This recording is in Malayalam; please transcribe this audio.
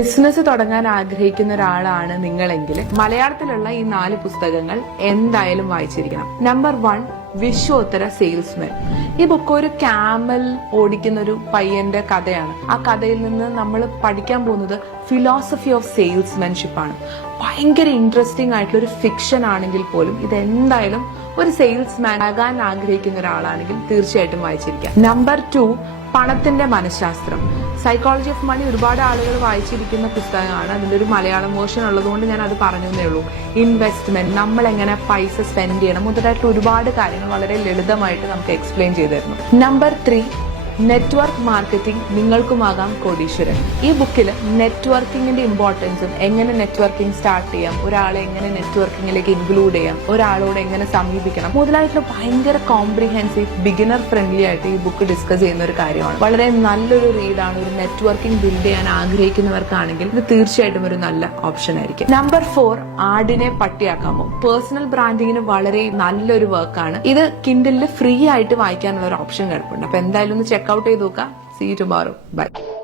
ബിസിനസ് തുടങ്ങാൻ ആഗ്രഹിക്കുന്ന ഒരാളാണ് നിങ്ങളെങ്കിൽ മലയാളത്തിലുള്ള ഈ 4 പുസ്തകങ്ങൾ എന്തായാലും വായിച്ചിരിക്കണം. നമ്പർ 1, വിശ്വോത്തര സെയിൽസ്മാൻ. ഈ ബുക്ക് ഒരു ക്യാമൽ ഓടിക്കുന്ന ഒരു പയ്യന്റെ കഥയാണ്. ആ കഥയിൽ നിന്ന് നമ്മൾ പഠിക്കാൻ പോകുന്നത് ഫിലോസഫി ഓഫ് സെയിൽസ്മാൻഷിപ്പ് ആണ്. ഭയങ്കര ഇൻട്രസ്റ്റിംഗ് ആയിട്ടുള്ള ഒരു ഫിക്ഷൻ ആണെങ്കിൽ പോലും ഇത് എന്തായാലും ഒരു സെയിൽസ്മാൻ ആകാൻ ആഗ്രഹിക്കുന്ന ഒരാളാണെങ്കിൽ തീർച്ചയായിട്ടും വായിച്ചിരിക്കാം. നമ്പർ 2, പണത്തിന്റെ മനഃശാസ്ത്രം. സൈക്കോളജി ഓഫ് മണി ഒരുപാട് ആളുകൾ വായിച്ചിരിക്കുന്ന പുസ്തകമാണ്. അതിന്റെ ഒരു മലയാളം വേർഷൻ ഉള്ളതുകൊണ്ട് ഞാൻ അത് പറഞ്ഞേ ഉള്ളൂ. ഇൻവെസ്റ്റ്മെന്റ്, നമ്മൾ എങ്ങനെ പൈസ സ്പെൻഡ് ചെയ്യണം മുതലായിട്ടുള്ള ഒരുപാട് കാര്യങ്ങൾ വളരെ ലളിതമായിട്ട് നമുക്ക് എക്സ്പ്ലെയിൻ ചെയ്തിരുന്നു. നമ്പർ 3, നെറ്റ്വർക്ക് മാർക്കറ്റിംഗ്, നിങ്ങൾക്കുമാകാം കോടീശ്വരൻ. ഈ ബുക്കിൽ നെറ്റ്വർക്കിംഗിന്റെ ഇമ്പോർട്ടൻസും എങ്ങനെ നെറ്റ്വർക്കിംഗ് സ്റ്റാർട്ട് ചെയ്യാം, ഒരാളെ എങ്ങനെ നെറ്റ്വർക്കിംഗിലേക്ക് ഇൻക്ലൂഡ് ചെയ്യാം, ഒരാളോട് എങ്ങനെ സമീപിക്കണം മുതലായിട്ടുള്ള ഭയങ്കര കോംപ്രിഹെൻസീവ്, ബിഗിനർ ഫ്രണ്ട്ലി ആയിട്ട് ഈ ബുക്ക് ഡിസ്കസ് ചെയ്യുന്ന ഒരു കാര്യമാണ്. വളരെ നല്ലൊരു റീഡാണ്. ഒരു നെറ്റ്വർക്കിംഗ് ബിൽഡ് ചെയ്യാൻ ആഗ്രഹിക്കുന്നവർക്കാണെങ്കിൽ ഇത് തീർച്ചയായിട്ടും ഒരു നല്ല ഓപ്ഷൻ ആയിരിക്കും. നമ്പർ 4, ആടിനെ പട്ടിയാക്കാമോ. പേഴ്സണൽ ബ്രാൻഡിങ്ങിന് വളരെ നല്ലൊരു വർക്കാണ് ഇത്. കിൻഡിലിൽ ഫ്രീ ആയിട്ട് വായിക്കാനുള്ള ഒരു ഓപ്ഷൻ കിടപ്പുണ്ട്. അപ്പൊ എന്തായാലും ഒന്ന് ചെക്ക് ഔട്ട് ചെയ്ത് നോക്കാം. See you tomorrow. Bye.